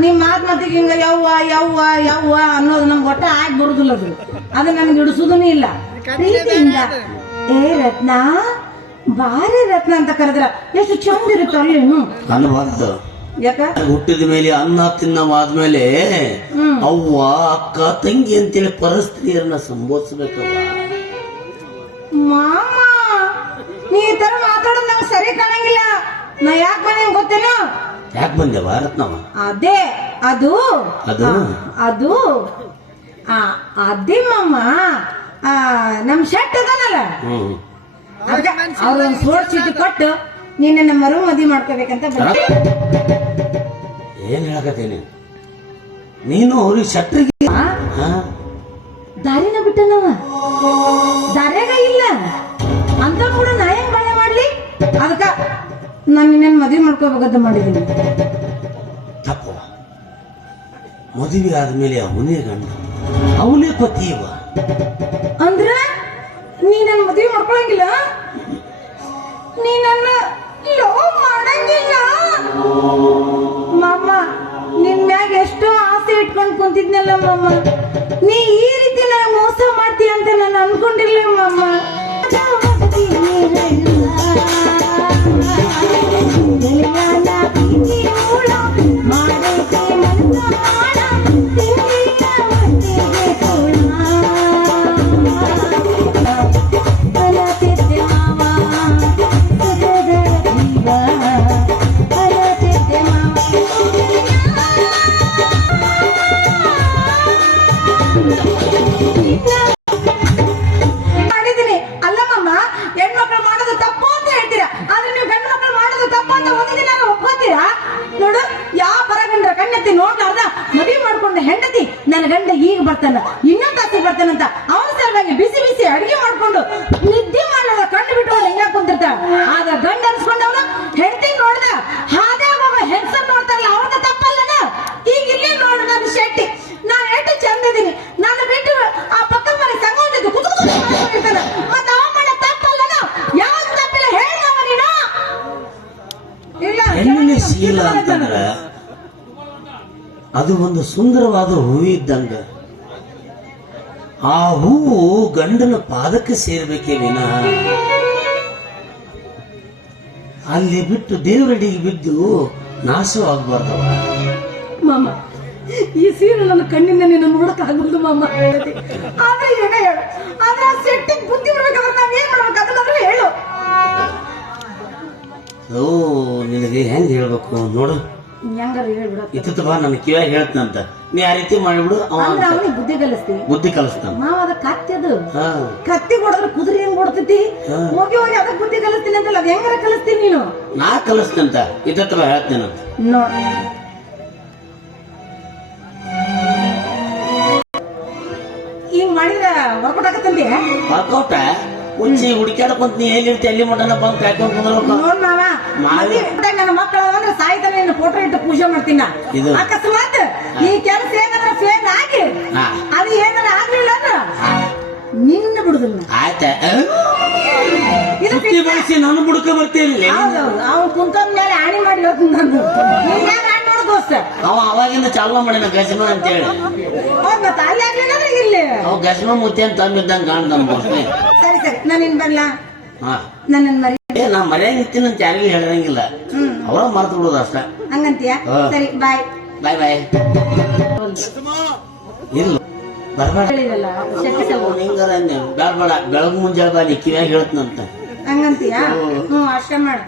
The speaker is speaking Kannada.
ನಿಮ್ ಮಾತಿಗೆ ಹಿಂಗ ಯವ್ವ ಯವ್ವ ಯವ್ವ ಅನ್ನೋದು ನಮ್ಗೆ ಒಟ್ಟ ಆಗಿ ಬರುದಿಲ್ಲ ಅದು ನನಗೆ ಹಿಡಿಸುದೂ ಇಲ್ಲ. ಪ್ರೀತಿಯಿಂದ ಏ ರತ್ನ ಬಾರಿ ರತ್ನ ಅಂತ ಕರೆದ್ರ ಎಷ್ಟು ಚಂದ ಇರುತ್ತೆ ಅಲ್ಲೇನು ಅನ್ಬಾರ್ದು. ಯಾಕ ಹುಟ್ಟಿದ ಮೇಲೆ ಅನ್ನ ತಿನ್ನವಾದ್ಮೇಲೆ ಅವ್ವ ಅಕ್ಕ ತಂಗಿ ಅಂತೇಳಿ ಪರಸ್ತ್ರೀಯರನ್ನ ಸಂಬೋಧಿಸ್ಬೇಕವ್ವ. ಮಾಮ ನೀ ಈ ತರ ಮಾತಾಡೋದು ನಂಗೆ ಸರಿ ಕಾಣಂಗಿಲ್ಲ. ನಾ ಯಾಕೆ ಬಂದೆ ಗೊತ್ತೇನು? ಯಾಕೆ ಬಂದೆವ ರತ್ನವ? ಅದೇ ಅದು ಅದು ಅದು ಅದೇ ಮಾಮ ನಮ್ ಶೆಟ್ ಅದನಲ್ಲ ಅವ್ರೊಂದು ಸೋಟ್ ಚೀಟಿ ಕೊಟ್ಟು ನಿನ್ನ ಮರು ಮದ್ವಿ ಮಾಡ್ಕೋಬೇಕಂತ ಏನ್ ಹೇಳಕತ್ತೀನಿ ನೀನು ಅವ್ರಿಗೆ ಶೆಟ್ರಿಗೆ ದಾರಿನ ಬಿಟ್ಟನವ, ದಾರ್ಯಾಗ ಇಲ್ಲ ಅಂತ ಕೂಡ ನಾ ಹೆಂಗ್ ಬಾಳೆ ಮಾಡ್ಲಿ? ಅದಕ್ಕ ನಾನು ನಿನ್ನ ಮದ್ವಿ ಮಾಡ್ಕೋಬೇಕಂತ ಮಾಡಿದೀನಿ. ತಪ್ಪವ, ಮದುವೆ ಆದ್ಮೇಲೆ ಅವನೇ ಗಂಡ ಅವನೇ ಪತಿಯವ. ಅಂದ್ರ ನೀ ನನ್ನ ಮದ್ವಿ ಮಾಡ್ಕೊಳಂಗಿಲ್ಲ, ನೀ ನನ್ನ ಲವ್ ಮಾಡಂಗಿಲ್ಲ. ಮಾಮ ನಿನ್ ಮ್ಯಾಗ ಎಷ್ಟೋ ಆಸೆ ಇಟ್ಕೊಂಡ್ ಕುಂತಿದ್ನಲ್ಲ ಮಾಮ, ನೀ ಈ ರೀತಿ ನನಗೆ ಮೋಸ ಮಾಡ್ತೀಯ ಅಂತ ನಾನು ಅನ್ಕೊಂಡಿರ್ಲಿಲ್ಲ ಮಾಮ. ಮಾಡಿದೀನಿ ಅಲ್ಲ ಮಾಮ, ಹೆಣ್ಮಕ್ಳು ಮಾಡೋದು ತಪ್ಪು ಅಂತ ಹೇಳ್ತೀರಾ, ಆದ್ರೆ ನೀವು ಗಂಡು ಮಕ್ಳು ಮಾಡೋದು ತಪ್ಪು ಅಂತ ಒಂದಿನ ಒಪ್ಕೋತೀರಾ? ನೋಡು, ಯಾವ ಬರಗಂಡ್ರ ಕಣ್ಣೆತ್ತಿ ನೋಡ್ಲಾರ್ದ ಮದುವೆ ಮಾಡ್ಕೊಂಡ ಹೆಂಡತಿ ನನ್ನ ಗಂಡ ಈಗ ಬರ್ತಾನ ಇನ್ನೊಂದು ತಾಸಿ ಬರ್ತಾನಂತ ಅವನ ಸಲುವಾಗಿ ಬಿಸಿ ಬಿಸಿ ಅಡಿಗೆ ಮಾಡ್ಕೊಂಡು ನಿದ್ದೆ ಮಾಡಲಾರ್ದ ಕಣ್ಣು ಬಿಟ್ಕೊಂಡು ಹೆಂಗ ಕುಂತಿರ್ತ. ಆಗ ಗಂಡ ಅನ್ಸ್ಕೊಂಡವನು ಹೆಂಡತಿ ನೋಡ್ದ ಹಾದೇ ಬಾಬಾ ಹೆಂಗಸರ್ ನೋಡ್ತಾರಲ್ಲ ಅವ್ರನ್ನ ತಪ್ಪಲ್ಲನ. ಈಗ ಇಲ್ಲೇ ನೋಡು ನಾನು ಶೆಟ್ಟಿ, ನಾನು ಎಷ್ಟು ಚಂದ ಇದೀನಿ, ನಾನು ಬಿಟ್ಟು ಆ ಪಕ್ಕ ಮನೆ ಸಂಗೋದಿದ್ದು ಕುತ್ಕೊಂಡಿರ್ತಾನ, ಮತ್ತೆ ಅವ ಮಾಡೋ ತಪ್ಪಲ್ಲನ? ಯಾವ್ದು ತಪ್ಪಿಲ್ಲ ಹೇಳಿದವ ನೀನು? ಇಲ್ಲ ಹೆಣ್ಣಿನ ಶೀಲ ಅಂತಂದ್ರ ಅದು ಒಂದು ಸುಂದರವಾದ ಹೂವು ಇದ್ದಂಗ. ಆ ಹೂವು ಗಂಡನ ಪಾದಕ್ಕೆ ಸೇರ್ಬೇಕೇ ವಿನಃ ಅಲ್ಲಿ ಬಿಟ್ಟು ದೇವರಡಿಗೆ ಬಿದ್ದು ನಾಶವಾಗಬಾರ್ದವ. ಮಾಮ, ಈ ಸೀರೆ ನನ್ನ ಕಣ್ಣಿಂದ ನೀನು ನೋಡಕ್ ಆಗುದು ಮಾಮ. ಆದ್ರೆ ಏನ ಹೇಳು, ಆದ್ರೆ ಆ ಸೆಟ್ಟಿಗೆ ಬುದ್ಧಿ ಬರ್ಬೇಕಾದ್ರೆ ನಾವ್ ಏನ್ ಮಾಡ್ಬೇಕು ಅದನ್ನಾದ್ರೂ ಹೇಳು. ಓ ನಿನಗೆ ಹೆಂಗ್ ಹೇಳ್ಬೇಕು ನೋಡು, ಹೆಂಗಾರ ಹೇಳ್ಬಿಡ. ಇತ್ತ ಬಾ ನನ್ನ ಕಿವ್ಯಾಗ ಹೇಳ್ತಂತ ನೀ ಆ ರೀತಿ ಮಾಡಿಬಿಡು. ಅಂದ್ರೆ ಅವನಿಗೆ ಬುದ್ಧಿ ಕಲಿಸ್ತಿ, ಬುದ್ಧಿ ಕಲಿಸ್ತಾನ. ಮಾವ ಅದ ಕತ್ತಿ, ಅದು ಕತ್ತಿ ಕೊಡದ್ರೆ ಕುದುರೆ ಹೆಂಗ್ ಕೊಡ್ತೈತಿ? ಹೋಗಿ ಹೋಗಿ ಅದಕ್ಕೆ ಬುದ್ಧಿ ಕಲಿಸ್ತೀನಿ ಅಂತಲ್ಲ, ಅದ್ ಹೆಂಗಾರ ಕಲಿಸ್ತೀನಿ ನೀನು? ನಾ ಕಲಿಸ್ತಂತ ಇತ್ತ ಬಾ ಹೇಳ್ತೇನಂತ. ನೋಡ್ ಹಿಂಗ್ ಮಾಡಿದ್ರ ವರ್ಕೌಟ್ ಆಗತ್ತಂತೆ. ವರ್ಕೌಟ ಉಚ್ಚಿ ಹುಡುಕ್ಯಾಡಕೊಂತ ನೀ ಎಲ್ಲಿರ್ತಿ ಅಲ್ಲಿ ಮಟನ ಬಂದು ಕಾಯ್ಕೊಂಡ್ ಕುಂದ್ರಬೇಕು. ನೋಡ್ ಮಾವ, ನನ್ನ ಮಕ್ಕಳು ಅಂದ್ರೆ ಸಾಯ್ತಾನೆ ನಿನ್ನ ಫೋಟೋ ಇಟ್ಟು ಪೂಜೆ ಮಾಡ್ತೀನ. ಅಕಸ್ಮಾತ್ ಈ ಕೆಲಸ ಏನಾದ್ರ ಫೇಲ್ ಆಗಿ ಅದು ಏನಾರ ಆಗ್ಲಿಲ್ಲ ಅಂದ್ರ ನಿನ್ನ ಬಿಡುದಿಲ್ಲ. ಆಯ್ತ ಬಳಸಿ ನಾನು ಬುಡಕ ಬರ್ತೇನೆ. ಅವ್ನು ಕುಂತ ಮೇಲೆ ಆಣಿ ಮಾಡಿ ಹೇಳ್ತೀನಿ ನಾನು. ನೋಡು ದೋಸ್ತ, ಅವ ಅವಾಗಿಂದ ಚಾಲೂ ಮಾಡಿನ ಗಜಮ ಅಂತೇಳಿ. ಮತ್ತೆ ಅಲ್ಲಿ ಆಗ್ಲಿಲ್ಲ ಇಲ್ಲಿ ಅವ್ ಗಜಮ ಮುತ್ತಿ ಅಂತ ತಂಬಿದ್ದಂಗ ಕಾಣ್ತಾನ ಬೋಸ್ನೆ. ಸರಿ ಸರಿ, ನಾನು ಇನ್ ಬರ್ಲಾ? ಹಾ, ನನ್ನ ಮರಿ ನಾ ಮರ್ಯಾಗ ನಿಂತೀನಿ ಅಂತ ಯಾರಿಗೂ ಹೇಳಿರಂಗಿಲ್ಲ, ಅವ್ರ ಮರ್ತು ಬಿಡೋದು ಅಷ್ಟ. ಹಂಗಂತೀಯ? ಸರಿ, ಬಾಯ್ ಬಾಯ್ ಬಾಯ್. ಇಲ್ಲ ಬರ್ಬೇಡ ಹಿಂಗಾರ ಬೇಡ, ಬೆಳಗ್ ಮುಂಜಾನೆ ಬಾ, ಕಿವ್ಯಾಗ ಹೇಳ್ತನಂತ. ಹಂಗಂತೀಯ? ಅಷ್ಟೇ ಮಾಡ.